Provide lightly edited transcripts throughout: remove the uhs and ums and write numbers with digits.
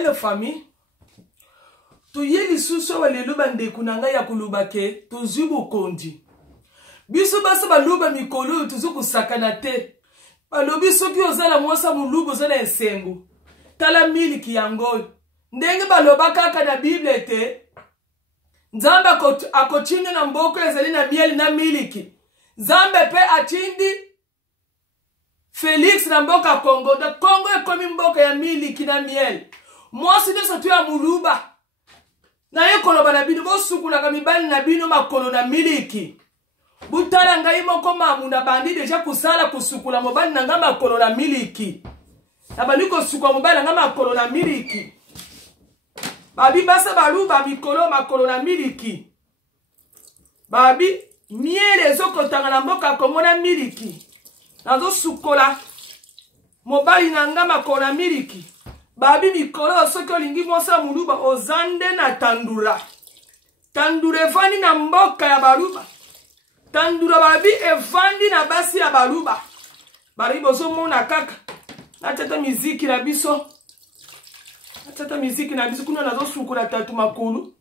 Hello famille. Tu yeli suso wa lelo bandeku nanga ya kuluba ke tuzubu kondi. Biso basa baluba mikolo tuzuku sakana te. Balobi soki ozala mwasa mulubu ozala esengu. Tala miliki yango. Ndenge baloba kaka na Bible te. Nzambe akochinde na mboko ezali na mieli na miliki. Nzambe pe achindi Felix na mboka Congo. Da Congo ekomi mboka ya miliki na mieli. Mwasi neso tu ya muluba. Na ye koloba na bino bosukula ka mibali na bino makolo na miliki. Butala ngai moko mamu na bandi deja kusala kusukula mobali na ngama makolo na miliki. Na bandi kusukula mobali na ngama makolo na miliki. Babi basa baluba mikolo makolo na miliki. Babi miele zoko tanga na mboka Kongo na miliki. Nazo sukola mobali na ngama makolo na miliki. Babi mikolo soki olingi mwasa muluba ozande na tandura. Tandura evandi na mboka ya baluba. Tandura babi evandi na basi ya baluba. Bari bozo mona kaka. Natata miziki na biso. Natata miziki na biso kuna nazo sukula tatu makulu.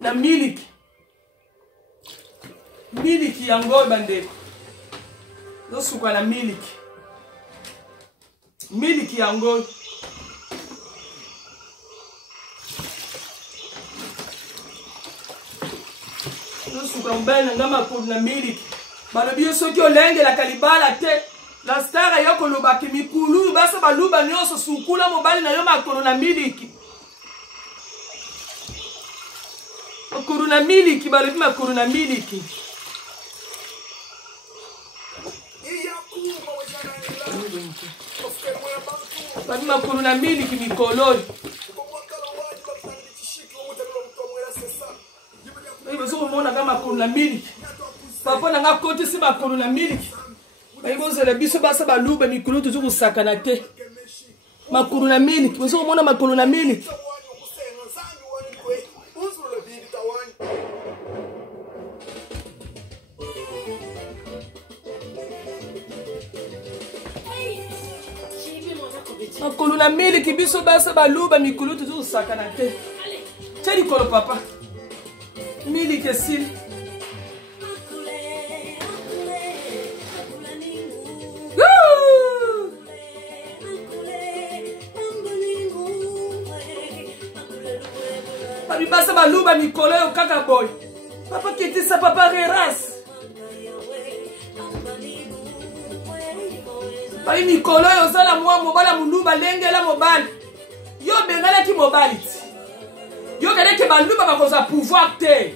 Na miliki. Miliki ya ngoi bandeko. Nazo sukula na miliki. Miliki ya ngoi. Suka mbele ngama kuna miliki. Balobi soki olenge la kalibala te. La stara yoko lobaki mikulu basa baluba nyoso sukula mobali na yo makolo na miliki. Makolo na miliki balobi makolo na miliki. Balobi makolo na miliki mikololi. Ibozo mona kama makolo na miliki. Papa nanga kote si makolo na miliki. Ibozo la biso basa baluba mikolo tuzu kusakana te. Makolo na miliki. Ibozo mona makolo na miliki. Makolo na miliki biso basa baluba mikolo tuzu kusakana te. Chali kolo papa. Miliki esil. Babi basa baluba mikolo yo kaka boy. Papa kitisa papa reras. Babi mikolo yo sala mwa mobala muluba lengela mobali. Yo bengala ki mobali. Yo kade ke baluba bakoza pouvoir te.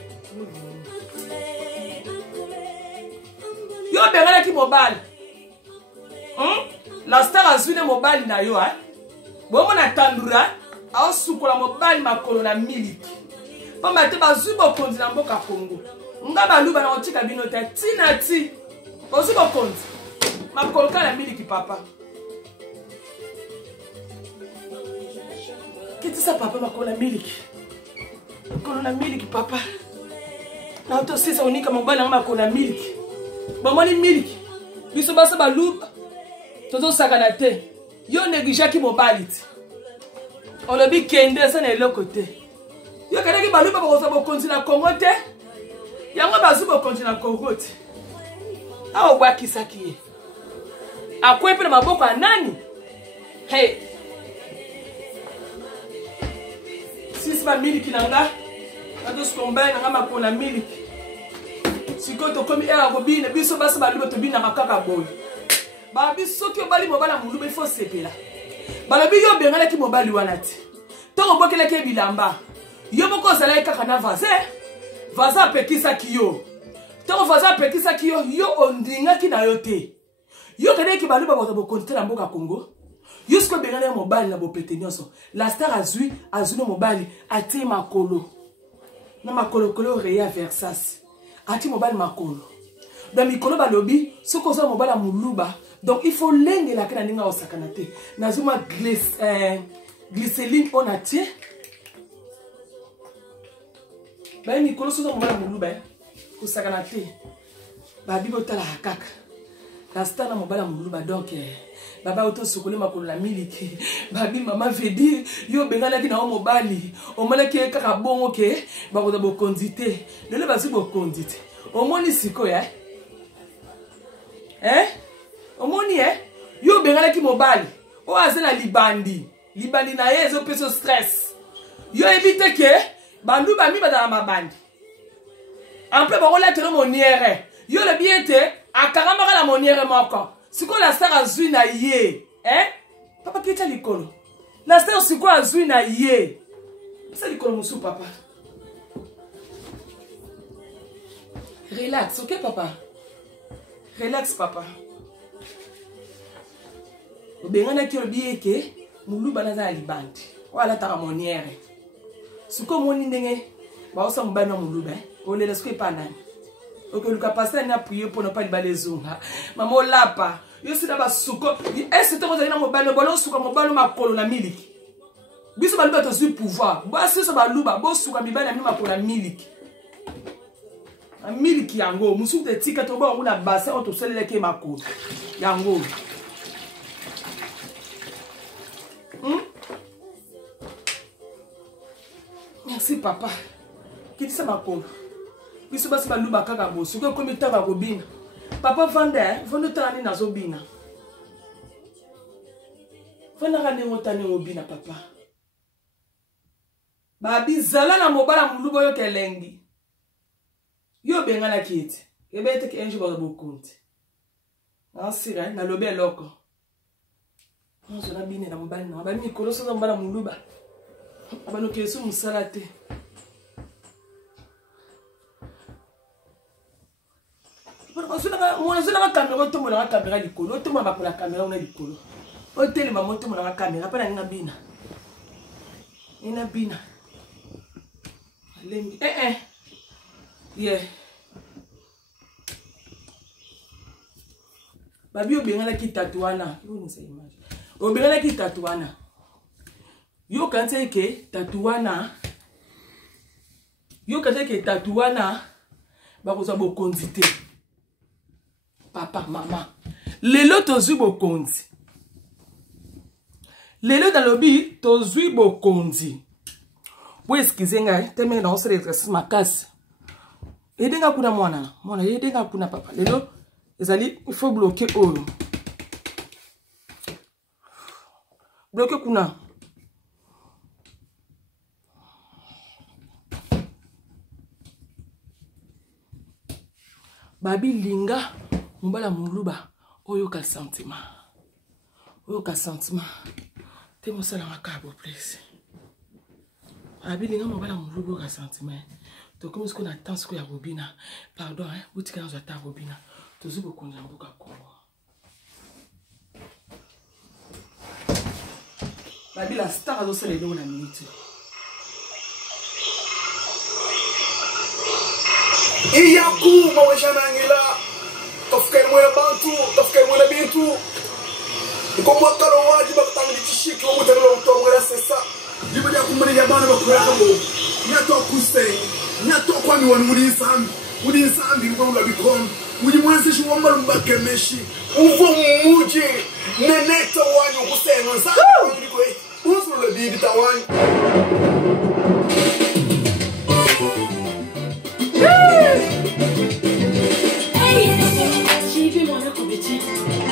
Yo bengala ki mobali. La star azune mobali na yo Bomo na tandura ao sukola mobali makolo na miliki. Pamba te bazubo konzi na mboka Kongo. Nga baluba na otika bino te tina ti. Bazubo konzi. Makolo ka na miliki papa. Kitisa papa makolo na miliki. Makolo na miliki papa. Na oto sisa unika mobali na makolo na miliki. Bamoni miliki. Biso basa baluba. Tozo sakana te. Yo neglijaki mobali ti. Olobi kende sa na eloko te. Yo kadaki baluba bakoza bokonzi na Kongo te. Yango bazu bokonzi na Kongo te. Awo bwakisaki ye. Akwepe na maboko ya nani? Hey. Sisi ba miliki nanga. Ado skomba nanga makolo na miliki. Siko to komi era gobine biso basa baluba to bina makaka boy. Babi soki obali mobala muluba ifo sepela. Balobi yo bengala ki mobali wana ti. Tongo bokela ke bilamba. Yo boko zala kaka na vaze. Vaza pekisa ki yo. Tongo vaza pekisa ki yo yo ondinga ki na yo te. Yo kene ki baluba bozo konte na mboka Kongo. Yo sko bengala mobali na bopete nyonso. La star azui no mobali ati makolo. Na makolo kolo reya versas. Ati mobali makolo. Dans mikolo balobi soko zo mobala muluba. Donc il faut lengue la kana ninga osakana te. Nazuma glycéline on atie. Ba mikolo so mobala muluba osakana te. Ba bibo tala hakaka. La star na mobala muluba donc baba auto sukule makolo na miliki babi mama vedi yo bengana ki na o mobali o mona ki kaka bongo ke ba ko bo kondite lelo ba si bo kondite o moni siko ya o moni yo bengana ki mobali o azela libandi na ye zo peso stress yo évite ke bandu ba mi ba na mabandi en peu ba ko la telo moniere yo le biete akarama la moniere moko siko la star azui na ye papa kieta likolo la star siko azui na ye ça likolo musu papa relax ok papa relax papa obengana ki obieke muluba na za libandi wala ta moniere siko moni ndenge ba osa mbana muluba olela siko pa nani ok luka passer na prier pour ne pas balezunga mama olapa yo sida basuko est to kozali na mobalo balo suka mobalo makolo na miliki biso baluba to su pouvoir bo aso baluba bo suka mibana na makolo na miliki a miliki yango musu te tika to ba ngula base on to seleleke makolo yango merci papa kitisa makolo biso basi baluba kaka bosu ko komi tanga kobina papa vande tani nazo bina vanda kane ngotani ngobina papa babi zala na mobala mulubo yo kelengi yo bengana kiti ebete ke enji ba bokunti asira na lobe loko nzo na bine na mobala na ba mi koloso na mobala muluba abano kesu musalate on a la caméra, tout le monde a la caméra du colo, tout le monde a la caméra, on a du colo. Au téléphone, tout le monde a la caméra, pas la bina. Il y a bina. Yeah. Babi obengana ki tatuana. Obengana ki tatuana. Yo kante ke tatuana. Yo kante ke tatuana. Ba ko so bo kondite. Papa, maman. Lelo tozui bokonzi. Lelo dans lobby tozui bokonzi. Bo excusez nga, teme na onse retresse makasi. Edenga kuna mwana. Mwana edenga kuna papa. Lelo ezali il faut bloquer oyo. Bloquer kuna. Babi linga mbala muluba oyo ka sentiment. Oyo ka sentiment. Te mosala makabo please. Babi linga mbala muluba ka sentiment. To comme ce qu'on attend ce qu'il y a Robina. Pardon boutique dans ta Robina. Tozu bokonza mboka Kongo. Babi la star a dossé les deux na minute. Iyaku maweshanangila tofika mwana bantu tofika mwana bintu ikomo kalo waji batangi chishiki wo mutero utomwera sesa libaja kumuri yabana bakuraka bo nyato kuse nyato kwani wani muri nsambi ngo ngabikon muri mwanze shiwamba lumbake meshi uvo muje neneta wanyu kusenga nsambi ndiko uzo le bibi tawani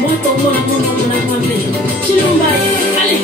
Moi, ton moi, allez.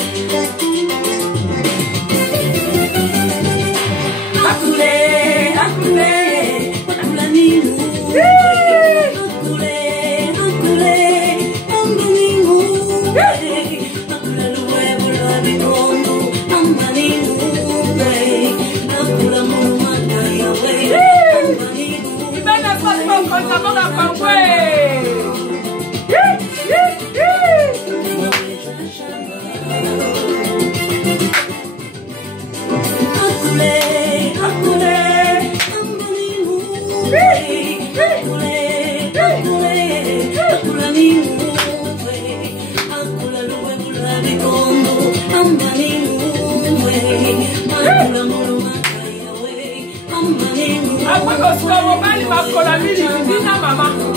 Maman.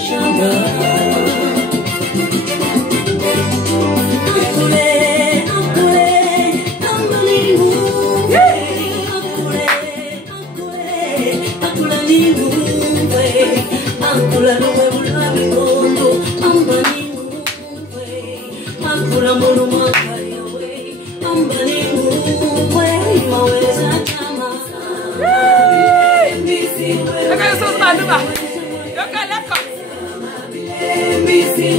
shamba. Look at this,